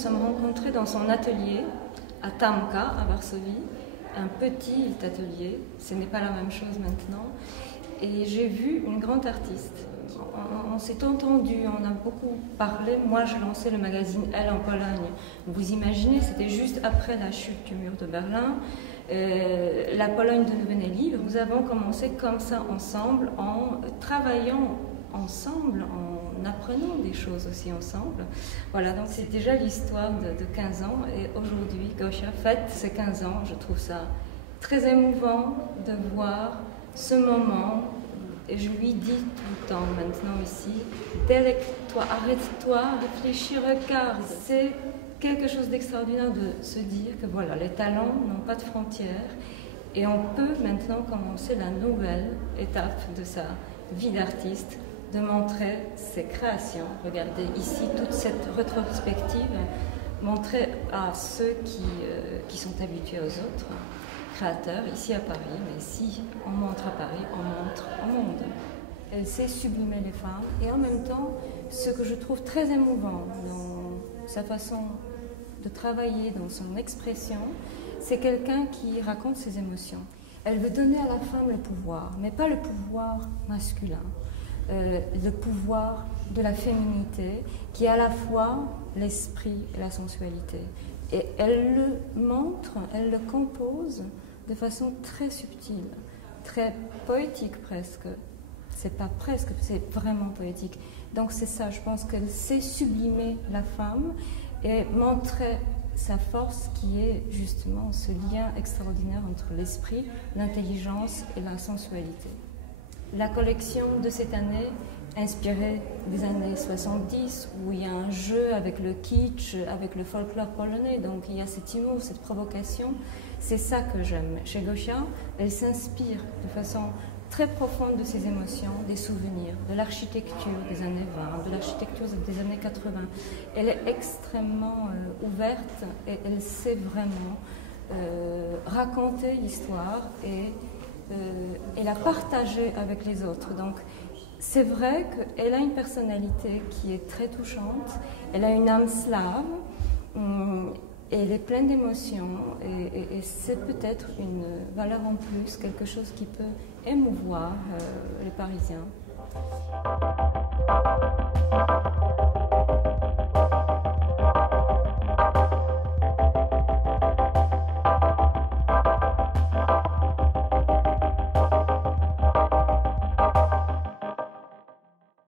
sommes rencontrés dans son atelier à Tamka, à Varsovie, un petit atelier, ce n'est pas la même chose maintenant, et j'ai vu une grande artiste. On s'est entendu, on a beaucoup parlé. Moi, je lançais le magazine Elle en Pologne. Vous imaginez, c'était juste après la chute du mur de Berlin. La Pologne devenait libre. Nous avons commencé comme ça ensemble, en travaillant ensemble, en apprenant des choses aussi ensemble. Voilà, donc c'est déjà l'histoire de 15 ans. Et aujourd'hui, Gosia fête ses 15 ans. Je trouve ça très émouvant de voir ce moment. Et je lui dis tout le temps maintenant ici, délecte-toi, arrête-toi, réfléchis, regarde. C'est quelque chose d'extraordinaire de se dire que voilà, les talents n'ont pas de frontières et on peut maintenant commencer la nouvelle étape de sa vie d'artiste, de montrer ses créations. Regardez ici toute cette rétrospective, montrer à ceux qui sont habitués aux autres créateurs ici à Paris, mais si on montre à Paris, on montre au monde. Elle sait sublimer les femmes et en même temps, ce que je trouve très émouvant dans sa façon de travailler, dans son expression, c'est quelqu'un qui raconte ses émotions. Elle veut donner à la femme le pouvoir, mais pas le pouvoir masculin, le pouvoir de la féminité qui est à la fois l'esprit et la sensualité. Et elle le montre, elle le compose de façon très subtile, très poétique presque. C'est pas presque, c'est vraiment poétique. Donc c'est ça, je pense qu'elle sait sublimer la femme et montrer sa force qui est justement ce lien extraordinaire entre l'esprit, l'intelligence et la sensualité. La collection de cette année, inspirée des années 70, où il y a un jeu avec le kitsch, avec le folklore polonais, donc il y a cet humour, cette provocation. C'est ça que j'aime. Chez Gosia, elle s'inspire de façon très profonde de ses émotions, des souvenirs, de l'architecture des années 20, de l'architecture des années 80. Elle est extrêmement ouverte et elle sait vraiment raconter l'histoire et la partager avec les autres. Donc, c'est vrai qu'elle a une personnalité qui est très touchante, elle a une âme slave, elle est pleine d'émotions et c'est peut-être une valeur en plus, quelque chose qui peut émouvoir les Parisiens.